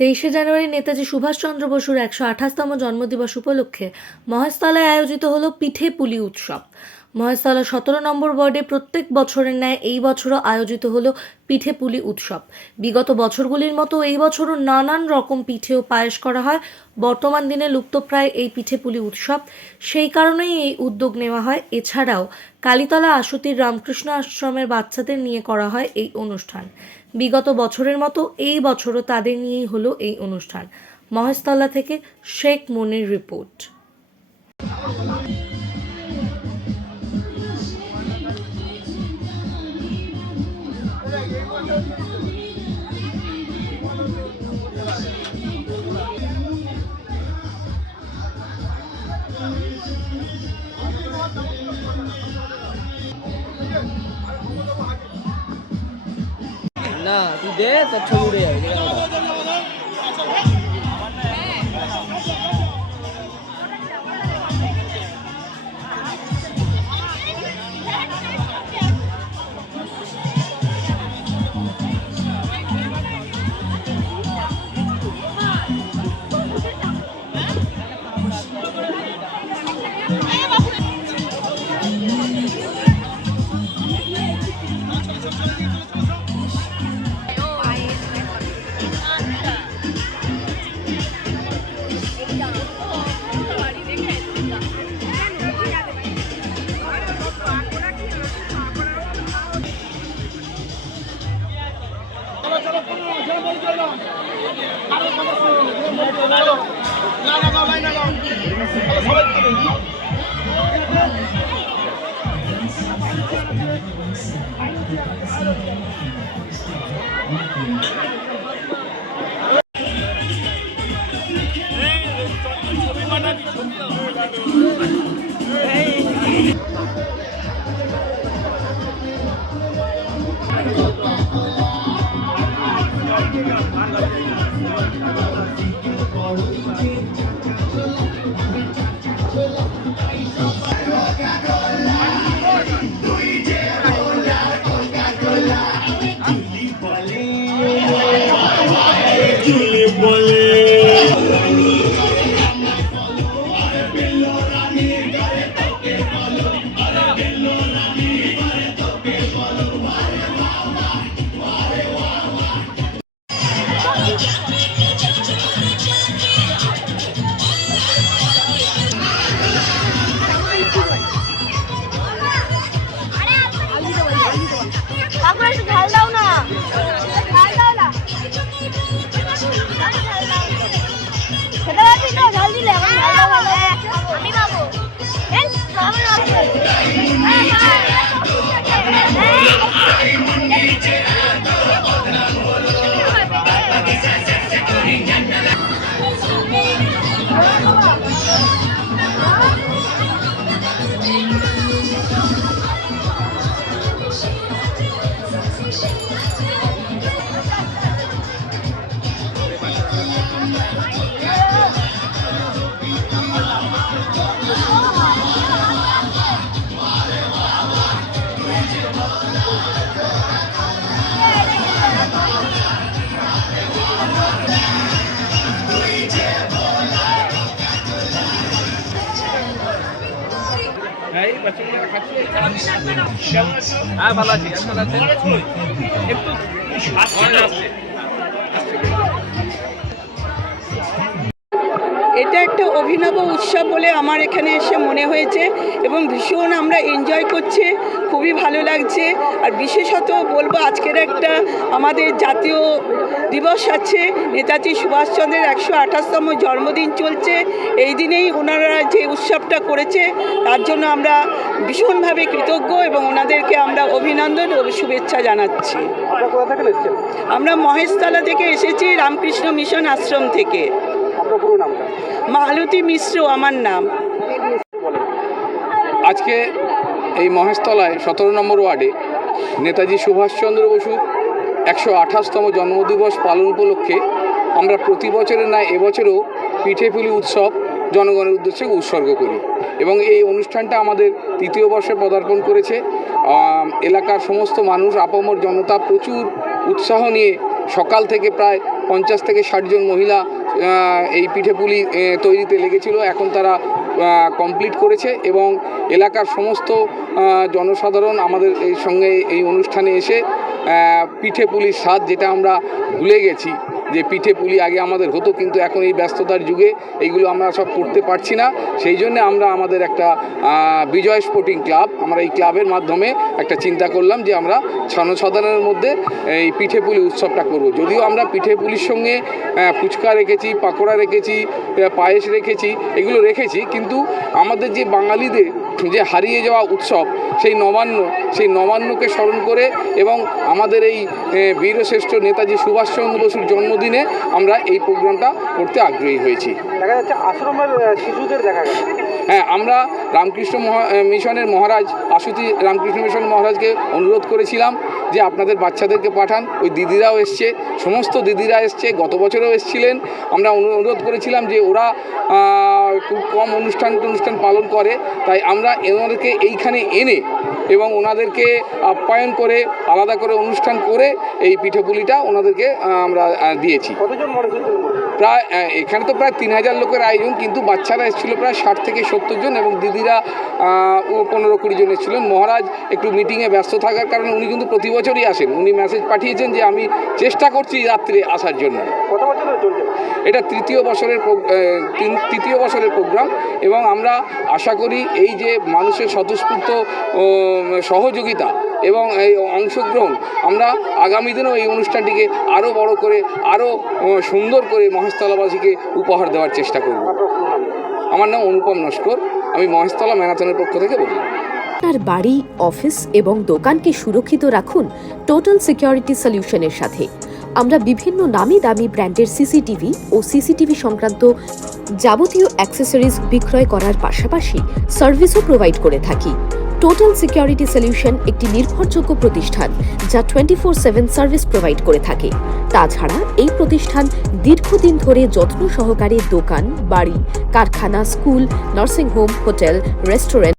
তেইশে জানুয়ারি নেতাজি সুভাষচন্দ্র বসুর 128তম জন্মদিবস উপলক্ষে মহেশতলায় আয়োজিত হলো পিঠে পুলি উৎসব। মহেশতলা 17 নম্বর ওয়ার্ডে প্রত্যেক বছরের ন্যায় এই বছরও আয়োজিত হলো পিঠে পুলি উৎসব। বিগত বছরগুলির মতো এই বছরও নানান রকম পিঠে ও পায়েস করা হয়। বর্তমান দিনে লুপ্তপ্রায় এই পিঠে পুলি উৎসব, সেই কারণেই এই উদ্যোগ নেওয়া হয়। এছাড়াও কালীতলা আশুতির রামকৃষ্ণ আশ্রমের বাচ্চাদের নিয়ে করা হয় এই অনুষ্ঠান। বিগত বছরের মতো এই বছরও তাদের নিয়েই হলো এই অনুষ্ঠান। মহেশতলা থেকে শেখ মনির রিপোর্ট। না তুই দে তোর ছবি উড়ে যাবে। ঝাল দাও না, ঝাল দাও না, খেতে পারবি তো? ঝাল দিলে আমি পাবো। হ্যাঁ ভালো আছি, একটু এটা একটা অভিনব উৎসব বলে আমার এখানে এসে মনে হয়েছে এবং ভীষণ আমরা এনজয় করছি, খুবই ভালো লাগছে। আর বিশেষত বলবো আজকের একটা আমাদের জাতীয় দিবস আছে, নেতাজি সুভাষচন্দ্রের 128তম জন্মদিন চলছে। এই দিনেই ওনারা যে উৎসবটা করেছে তার জন্য আমরা ভীষণভাবে কৃতজ্ঞ এবং ওনাদেরকে আমরা অভিনন্দন ও শুভেচ্ছা জানাচ্ছি। আমরা মহেশতলা থেকে এসেছি, রামকৃষ্ণ মিশন আশ্রম থেকে। মালতী মিশ্র আমার নাম। আজকে এই মহেশতলায় 17 নম্বর ওয়ার্ডে নেতাজি সুভাষচন্দ্র বসুর 128তম জন্মদিবস পালন উপলক্ষে আমরা প্রতি বছরের ন্যায় এবছরও পিঠেপুলি উৎসব জনগণের উদ্দেশ্যে উৎসর্গ করি এবং এই অনুষ্ঠানটা আমাদের তৃতীয় বর্ষে পদার্পণ করেছে। এলাকার সমস্ত মানুষ, আপামর জনতা প্রচুর উৎসাহ নিয়ে সকাল থেকে প্রায় 50 থেকে 60 জন মহিলা এই পিঠেপুলি তৈরিতে লেগেছিল। এখন তারা কমপ্লিট করেছে এবং এলাকার সমস্ত জনসাধারণ আমাদের এই সঙ্গে এই অনুষ্ঠানে এসে পিঠেপুলির স্বাদ, যেটা আমরা ভুলে গেছি যে পিঠেপুলি আগে আমাদের হতো, কিন্তু এখন এই ব্যস্ততার যুগে এইগুলো আমরা সব করতে পারছি না। সেই জন্য আমরা আমাদের একটা বিজয় স্পোর্টিং ক্লাব, আমরা এই ক্লাবের মাধ্যমে একটা চিন্তা করলাম যে আমরা জনসাধারণের মধ্যে এই পিঠেপুলি উৎসবটা করব। যদিও আমরা পিঠেপুলির সঙ্গে ফুচকা রেখেছি, পাকোড়া রেখেছি, পায়েস রেখেছি, এগুলো রেখেছি, কিন্তু আমাদের যে বাঙালিদের যে হারিয়ে যাওয়া উৎসব সেই নবান্নকে স্মরণ করে এবং আমাদের এই বীরশ্রেষ্ঠ নেতাজি সুভাষচন্দ্র বসুর জন্মদিনে আমরা এই প্রোগ্রামটা করতে আগ্রহী হয়েছি। দেখা যাচ্ছে আশ্রমের শিশুদের দেখা গেছে। হ্যাঁ, আমরা রামকৃষ্ণ মিশনের মহারাজ আশুতি রামকৃষ্ণ মিশন মহারাজকে অনুরোধ করেছিলাম যে আপনাদের বাচ্চাদেরকে পাঠান। ওই দিদিরাও এসছে, সমস্ত দিদিরা এসছে, গত বছরও এসছিলেন। আমরা অনুরোধ করেছিলাম যে ওরা খুব কম অনুষ্ঠান পালন করে, তাই আমরা ওনাদেরকে এইখানে এনে এবং ওনাদেরকে আপ্যায়ন করে আলাদা করে অনুষ্ঠান করে এই পিঠেপুলিটা ওনাদেরকে আমরা দিয়েছি। কতজন মানুষ প্রায় এখানে তো প্রায় 3000 লোকের আয়োজন, কিন্তু বাচ্চারা এসেছিলো প্রায় 60 থেকে 70 জন এবং দিদিরা 15-20 জন এসেছিলেন। মহারাজ একটু মিটিংয়ে ব্যস্ত থাকার কারণে উনি কিন্তু প্রতি বছরই আসেন। উনি মেসেজ পাঠিয়েছেন যে আমি চেষ্টা করছি রাত্রে আসার জন্য। কত বছর ধরে চলছে? এটা তৃতীয় বছরের প্রোগ্রাম এবং আমরা আশা করি এই যে মানুষের স্বতঃস্ফূর্ত সহযোগিতা এবং এই অংশগ্রহণ, আমরা আগামী দিনেও এই অনুষ্ঠানটিকে আরও বড় করে আরও সুন্দর করে মহেশতলাবাসীকে উপহার দেওয়ার চেষ্টা করব। আমার নাম অনুপম নস্কর, আমি মহেশতলা ম্যারাথনের পক্ষ থেকে বলি। আপনার বাড়ি, অফিস এবং দোকানকে সুরক্ষিত রাখুন টোটাল সিকিউরিটি সলিউশনের সাথে। আমরা বিভিন্ন নামি দামি ব্র্যান্ডের সিসিটিভি ও সিসিটিভি সংক্রান্ত যাবতীয় অ্যাক্সেসরিজ বিক্রয় করার পাশাপাশি সার্ভিসও প্রোভাইড করে থাকি। টোটাল সিকিউরিটি সলিউশন একটি নির্ভরযোগ্য প্রতিষ্ঠান যা 24/7 সার্ভিস প্রোভাইড করে থাকে। তাছাড়া এই প্রতিষ্ঠান দীর্ঘদিন ধরে যত্ন সহকারে দোকান, বাড়ি, কারখানা, school, nursing home, hotel, restaurant